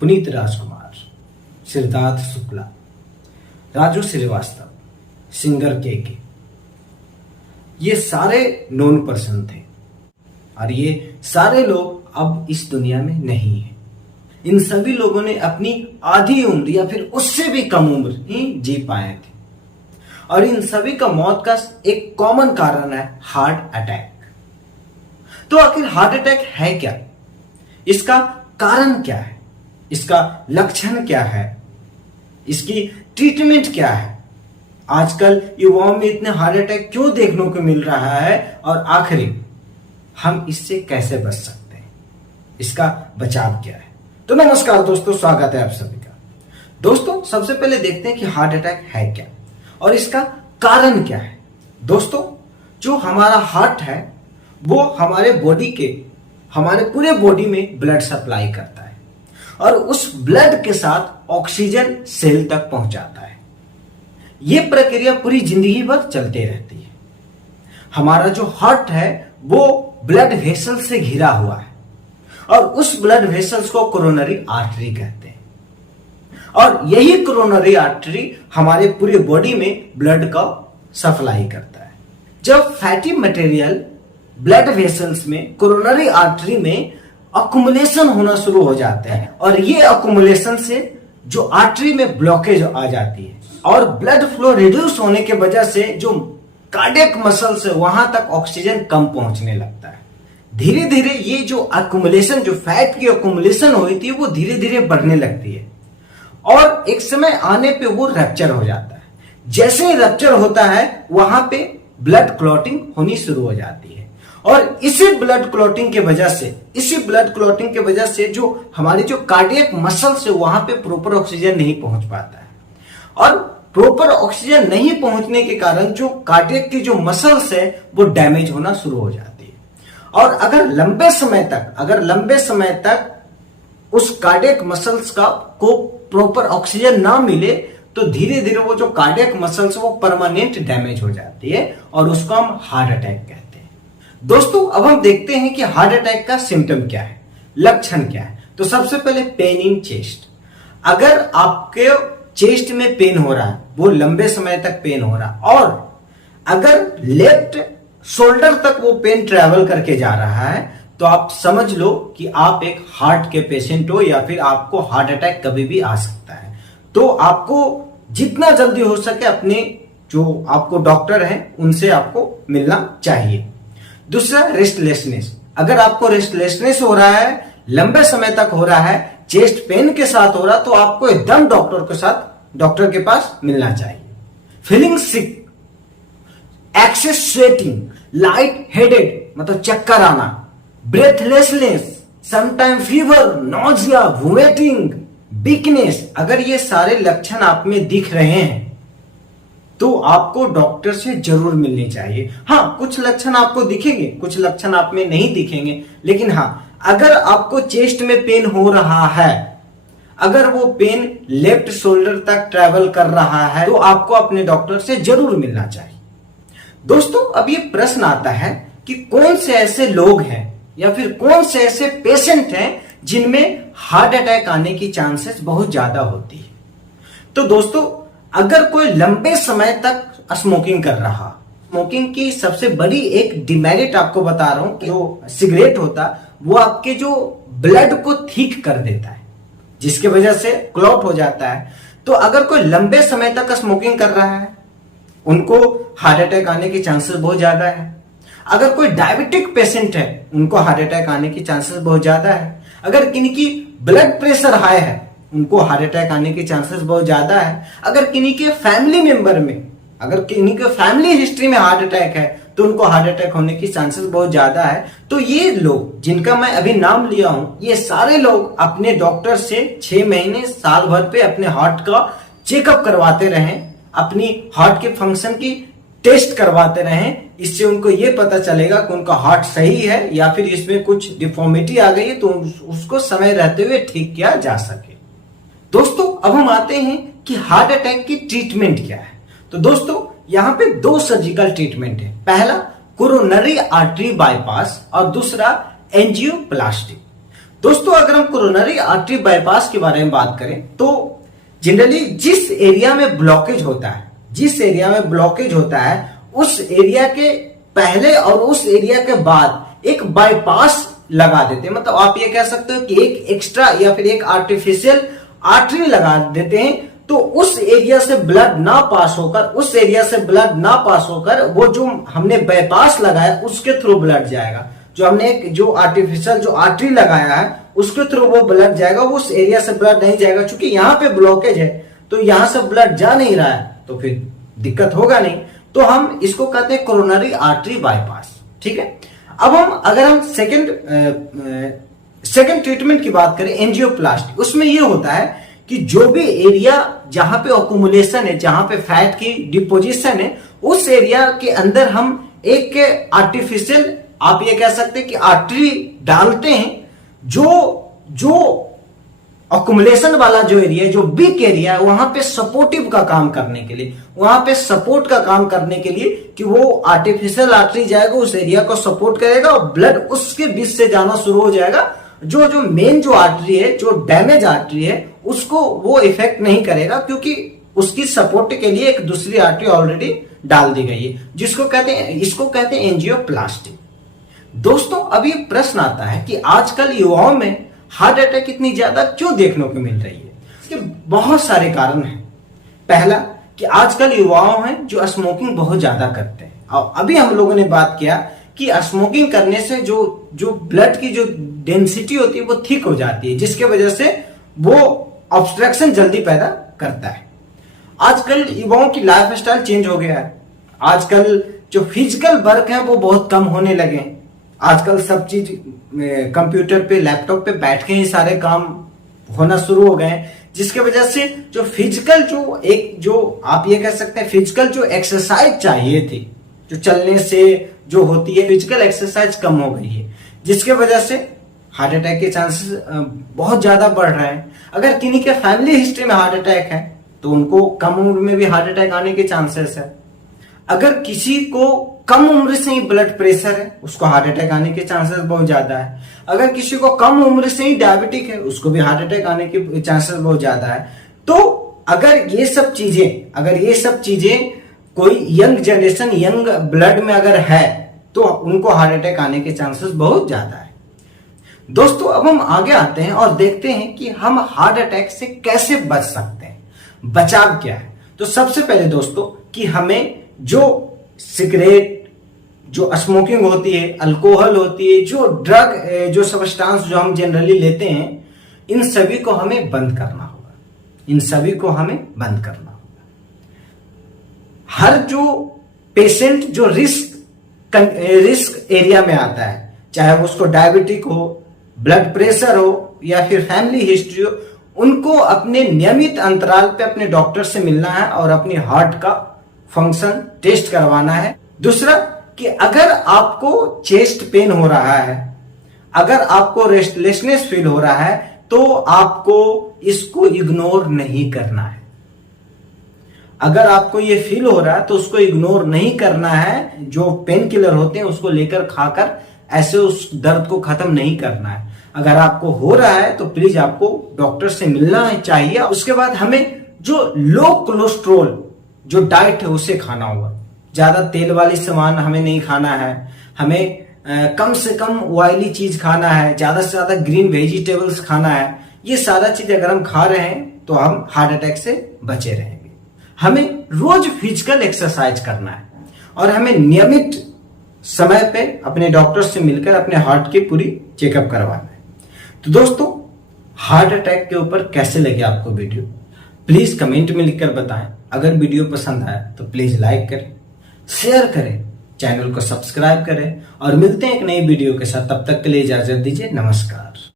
पुनीत राजकुमार, Siddharth Shukla, Raju Srivastava, singer के, ये सारे नोन पर्सन थे और ये सारे लोग अब इस दुनिया में नहीं है। इन सभी लोगों ने अपनी आधी उम्र या फिर उससे भी कम उम्र ही जी पाए थे और इन सभी का मौत का एक कॉमन कारण है हार्ट अटैक। तो आखिर हार्ट अटैक है क्या? इसका कारण क्या है? इसका लक्षण क्या है? इसकी ट्रीटमेंट क्या है? आजकल युवाओं में इतने हार्ट अटैक क्यों देखने को मिल रहा है और आखिर हम इससे कैसे बच सकते हैं? इसका बचाव क्या है? तो नमस्कार दोस्तों, स्वागत है आप सभी का। दोस्तों, सबसे पहले देखते हैं कि हार्ट अटैक है क्या और इसका कारण क्या है। दोस्तों, जो हमारा हार्ट है वो हमारे पूरे बॉडी में ब्लड सप्लाई करता है और उस ब्लड के साथ ऑक्सीजन सेल तक पहुंचाता है। यह प्रक्रिया पूरी जिंदगी भर चलती रहती है। हमारा जो हार्ट है वो ब्लड वेसल से घिरा हुआ है और उस ब्लड वेसल्स को कोरोनरी आर्टरी कहते हैं और यही कोरोनरी आर्टरी हमारे पूरे बॉडी में ब्लड का सप्लाई करता है। जब फैटी मटेरियल ब्लड वेसल्स में कोरोनरी आर्टरी में अकुमुलेशन होना शुरू हो जाते हैं और ये अकुमुलेशन से जो आर्टरी में ब्लॉकेज आ जाती है और ब्लड फ्लो रिड्यूस होने के वजह से जो कार्डियक मसल से वहां तक ऑक्सीजन कम पहुंचने लगता है। धीरे धीरे ये जो अकुमुलेशन, जो फैट की अकुमुलेशन हुई थी, वो धीरे धीरे बढ़ने लगती है और एक समय आने पे वो रप्चर हो जाता है। जैसे ही रप्चर होता है वहां पे ब्लड क्लॉटिंग होनी शुरू हो जाती है और इसी ब्लड क्लॉटिंग के वजह से जो हमारी जो कार्डियक मसल्स है वहां पे प्रॉपर ऑक्सीजन नहीं पहुंच पाता है और प्रॉपर ऑक्सीजन नहीं पहुंचने के कारण जो कार्डियक की जो मसल्स है वो डैमेज होना शुरू हो जाती है और अगर लंबे समय तक उस कार्डियक मसल्स को प्रॉपर ऑक्सीजन ना मिले तो धीरे धीरे वो जो कार्डियक मसल्स वो परमानेंट डैमेज हो जाती है और उसको हम हार्ट अटैक कहते हैं। दोस्तों, अब हम देखते हैं कि हार्ट अटैक का सिम्टम क्या है, लक्षण क्या है। तो सबसे पहले पेन इन चेस्ट। अगर आपके चेस्ट में पेन हो रहा है, वो लंबे समय तक पेन हो रहा है और अगर लेफ्ट शोल्डर तक वो पेन ट्रेवल करके जा रहा है तो आप समझ लो कि आप एक हार्ट के पेशेंट हो या फिर आपको हार्ट अटैक कभी भी आ सकता है। तो आपको जितना जल्दी हो सके अपने जो आपको डॉक्टर हैं उनसे आपको मिलना चाहिए। दूसरा, रेस्टलेसनेस। अगर आपको रेस्टलेसनेस हो रहा है, लंबे समय तक हो रहा है, चेस्ट पेन के साथ हो रहा, तो आपको एकदम डॉक्टर के पास मिलना चाहिए। फीलिंग सिक, एक्सेस स्वेटिंग, लाइट हेडेड मतलब चक्कर आना, breathlessness, sometime fever, nausea, vomiting, weakness, अगर ये सारे लक्षण आप में दिख रहे हैं तो आपको डॉक्टर से जरूर मिलनी चाहिए। हाँ, कुछ लक्षण आपको दिखेंगे, कुछ लक्षण आप में नहीं दिखेंगे, लेकिन हाँ, अगर आपको चेस्ट में पेन हो रहा है, अगर वो पेन लेफ्ट शोल्डर तक ट्रेवल कर रहा है तो आपको अपने डॉक्टर से जरूर मिलना चाहिए। दोस्तों, अब ये प्रश्न आता है कि कौन से ऐसे लोग हैं या फिर कौन से ऐसे पेशेंट हैं जिनमें हार्ट अटैक आने की चांसेस बहुत ज्यादा होती है। तो दोस्तों, अगर कोई लंबे समय तक स्मोकिंग कर रहा, स्मोकिंग की सबसे बड़ी एक डिमेरिट आपको बता रहा हूं कि जो सिगरेट होता वो आपके जो ब्लड को थिक कर देता है जिसकी वजह से क्लॉट हो जाता है। तो अगर कोई लंबे समय तक स्मोकिंग कर रहा है उनको हार्ट अटैक आने के चांसेस बहुत ज्यादा है। अगर कोई डायबिटिक पेशेंट है उनको हार्ट अटैक आने की चांसेस बहुत ज्यादा है। अगर किन्हीं की ब्लड प्रेशर हाई है उनको हार्ट अटैक आने के चांसेस बहुत ज्यादा है। अगर किन्हीं के फैमिली मेंबर में, अगर किन्हीं के फैमिली हिस्ट्री में हार्ट अटैक है तो उनको हार्ट अटैक होने की चांसेस बहुत ज्यादा है। तो ये लोग जिनका मैं अभी नाम लिया हूं, ये सारे लोग अपने डॉक्टर से 6 महीने साल भर पे अपने हार्ट का चेकअप करवाते रहें, अपनी हार्ट के फंक्शन की टेस्ट करवाते रहें। इससे उनको ये पता चलेगा कि उनका हार्ट सही है या फिर इसमें कुछ डिफॉर्मिटी आ गई है तो उसको समय रहते हुए ठीक किया जा सके। दोस्तों, अब हम आते हैं कि हार्ट अटैक की ट्रीटमेंट क्या है। तो दोस्तों, यहां पे 2 सर्जिकल ट्रीटमेंट है। पहला कोरोनरी आर्टरी बाईपास और दूसरा एंजियोप्लास्टी। दोस्तों अगर हम कोरोनरी आर्टरी बाईपास के बारे में बात करें तो जनरली जिस एरिया में ब्लॉकेज होता है उस एरिया के पहले और उस एरिया के बाद एक बाईपास लगा देते हैं। मतलब आप ये कह सकते हो कि एक एक्स्ट्रा या फिर एक आर्टिफिशियल आर्टरी लगा देते हैं, तो उस एरिया से ब्लड ना पास होकर वो जो हमने बाईपास लगाया उसके थ्रू ब्लड जाएगा। जो हमने जो आर्टिफिशियल जो आर्टरी लगाया है उसके थ्रू वो ब्लड जाएगा, उस एरिया से ब्लड नहीं जाएगा। क्योंकि यहाँ पे ब्लॉकेज है तो यहां से ब्लड जा नहीं रहा है तो फिर दिक्कत होगा नहीं। तो हम इसको कहते हैं कोरोनरी आर्टरी बाईपास। ठीक है, अब अगर हम सेकंड ट्रीटमेंट की बात करें एंजियोप्लास्टी, उसमें ये होता है कि जो भी एरिया जहां पे अकुमुलेशन है, जहां पे फैट की डिपोजिशन है, उस एरिया के अंदर हम एक आर्टिफिशियल आप ये कह सकते हैं कि आर्टरी डालते हैं। जो अकुमुलेशन वाला जो एरिया है, जो वीक एरिया है, वहां पे सपोर्टिव का काम करने के लिए, वहां पे सपोर्ट का काम करने के लिए कि वो आर्टिफिशियल आर्टरी जाएगा, उस एरिया को सपोर्ट करेगा और ब्लड उसके बीच से जाना शुरू हो जाएगा। जो मेन जो आर्टरी है, जो डैमेज आर्टरी है, उसको वो इफेक्ट नहीं करेगा क्योंकि उसकी सपोर्ट के लिए एक दूसरी आर्टरी ऑलरेडी डाल दी गई है, इसको कहते हैं एंजियोप्लास्टी। दोस्तों अभी प्रश्न आता है कि आजकल युवाओं में हार्ट अटैक इतनी ज्यादा क्यों देखने को मिल रही है? इसके बहुत सारे कारण हैं। पहला कि आजकल युवाओं हैं जो स्मोकिंग बहुत ज्यादा करते हैं, और अभी हम लोगों ने बात किया कि स्मोकिंग करने से जो ब्लड की जो डेंसिटी होती है वो थिक हो जाती है, जिसके वजह से वो ऑब्स्ट्रक्शन जल्दी पैदा करता है। आजकल युवाओं की लाइफ स्टाइल चेंज हो गया है। आजकल जो फिजिकल वर्क है वो बहुत कम होने लगे हैं। आजकल सब चीज कंप्यूटर पे, लैपटॉप पे बैठ के ही सारे काम होना शुरू हो गए हैं, जिसके वजह से जो फिजिकल जो आप ये कह सकते हैं फिजिकल जो एक्सरसाइज चाहिए थी, जो चलने से जो होती है फिजिकल एक्सरसाइज कम हो गई है, जिसके वजह से हार्ट अटैक के चांसेस बहुत ज्यादा बढ़ रहे हैं। अगर किन्हीं के फैमिली हिस्ट्री में हार्ट अटैक है तो उनको कम उम्र में भी हार्ट अटैक आने के चांसेस है। अगर किसी को कम उम्र से ही ब्लड प्रेशर है, उसको हार्ट अटैक आने के चांसेस बहुत ज्यादा है। अगर किसी को कम उम्र से ही डायबिटिक है, उसको भी हार्ट अटैक आने के चांसेस बहुत ज्यादा है। तो अगर ये सब चीजें कोई यंग जनरेशन, यंग ब्लड में अगर है तो उनको हार्ट अटैक आने के चांसेस बहुत ज्यादा है। दोस्तों अब हम आगे आते हैं और देखते हैं कि हम हार्ट अटैक से कैसे बच सकते हैं, बचाव क्या है। तो सबसे पहले दोस्तों कि हमें जो सिगरेट, जो स्मोकिंग होती है, अल्कोहल होती है, जो ड्रग, जो सब्सटेंस जो हम जनरली लेते हैं, इन सभी को हमें बंद करना होगा। हर जो पेशेंट जो रिस्क एरिया में आता है, चाहे उसको डायबिटिक हो, ब्लड प्रेशर हो या फिर फैमिली हिस्ट्री हो, उनको अपने नियमित अंतराल पे अपने डॉक्टर से मिलना है और अपनी हार्ट का फंक्शन टेस्ट करवाना है। दूसरा कि अगर आपको चेस्ट पेन हो रहा है, अगर आपको रेस्टलेसनेस फील हो रहा है, तो आपको इसको इग्नोर नहीं करना है। अगर आपको ये फील हो रहा है तो उसको इग्नोर नहीं करना है। जो पेन किलर होते हैं उसको लेकर खाकर ऐसे उस दर्द को खत्म नहीं करना है। अगर आपको हो रहा है तो प्लीज आपको डॉक्टर से मिलना चाहिए। उसके बाद हमें जो लो कोलेस्ट्रॉल जो डाइट है उसे खाना होगा। ज्यादा तेल वाली सामान हमें नहीं खाना है। हमें कम से कम ऑयली चीज खाना है, ज्यादा से ज्यादा ग्रीन वेजिटेबल्स खाना है। ये सारा चीज अगर हम खा रहे हैं तो हम हार्ट अटैक से बचे रहेंगे। हमें रोज फिजिकल एक्सरसाइज करना है और हमें नियमित समय पे अपने डॉक्टर से मिलकर अपने हार्ट की पूरी चेकअप करवाना है। तो दोस्तों हार्ट अटैक के ऊपर कैसे लगे आपको वीडियो, प्लीज कमेंट में लिखकर बताएं। अगर वीडियो पसंद आया तो प्लीज लाइक करें, शेयर करें, चैनल को सब्सक्राइब करें और मिलते हैं एक नई वीडियो के साथ। तब तक के लिए इजाजत दीजिए। नमस्कार।